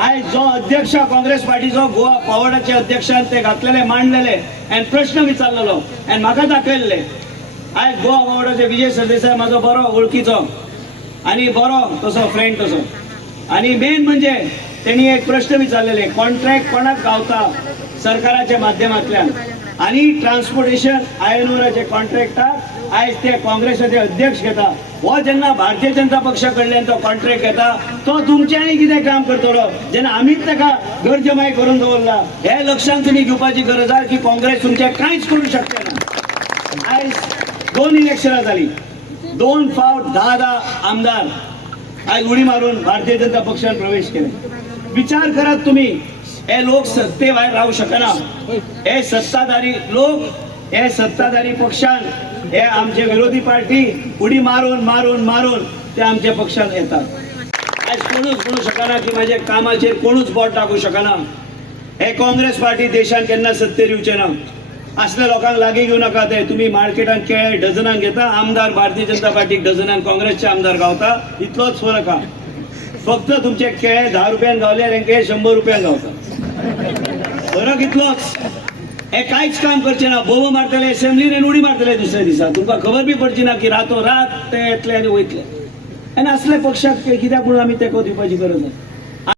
आयज जो अध्यक्ष काँग्रेस पार्टीचो गोवा फॉवर्डाचे अध्यक्षान ते घातलेले मांडलेले आनी प्रश्न विचारलेलो आनी म्हाका दाखयल्ले आयज गोवा फॉवर्डाचे विजय सरदेसाय म्हाजो बरो वळखीचो आनी बरो तसो फ्रेंड तसो आनी मेन म्हणजे त्यांनी एक प्रश्न विचारलेले कॉन्ट्रॅक्ट कोणाक गावता सरकाराच्या माध्यमांतल्यान आनी ट्रान्सपोर्टेशन आयनोराचे कॉन्ट्रॅक्टाक आयज ते काँग्रेसाचे अध्यक्ष घेता हो जेन्ना भारतीय जनता पक्षा कडल्यान तो कॉन्ट्रॅक्ट घेता तो तुमच्यांनी कितें काम करतलो जेन्ना आमीच ताका गरजमाय करून दवरला हे लक्षांत तुमी घेवपाची गरज आसा की काँग्रेस तुमचें कांयच करूंक शकचे ना। आयज 2 इलेक्शनां जालीं 2 फावट 10 आमदार आयज उडी मारून भारतीय जनता पक्षान प्रवेश केले। विचार करात तुम्ही हे लोक सत्ते भायर रावू शकना हे सत्ताधारी लोक हे सत्ताधारी पक्षान हे आमचे विरोधी पार्टी उडी मारून मारून मारून ते आमच्या पक्षान येतात। आज कोणूच म्हणू शकना की माझ्या कामाचेर कोणूच बोट टाकू शकना। हे काँग्रेस पार्टी देशान केन्ना सत्तेर येवचे ना असल्या लोकांक लागीं घेऊ नका ते तुम्ही मार्केटान केळे डझनान घेता आमदार भारतीय जनता पार्टीक डझनान काँग्रेसचे आमदार गावता इतलोच फरक हा फक्त तुमचे केळे 10 रुपयान गावल्यार हेंके 100 रुपयान गावता फरक इतलोच। हे कांयच काम करचे ना बोबो मारतले असेंब्लीन उडी मारतले दुसऱ्या दिसा तुमकां खबर बी पडची ना की रातो रात ते येतले आनी वयतले आनी असले पक्षाक कित्याक म्हणून आमी तेंको दिवपाची गरज आसा।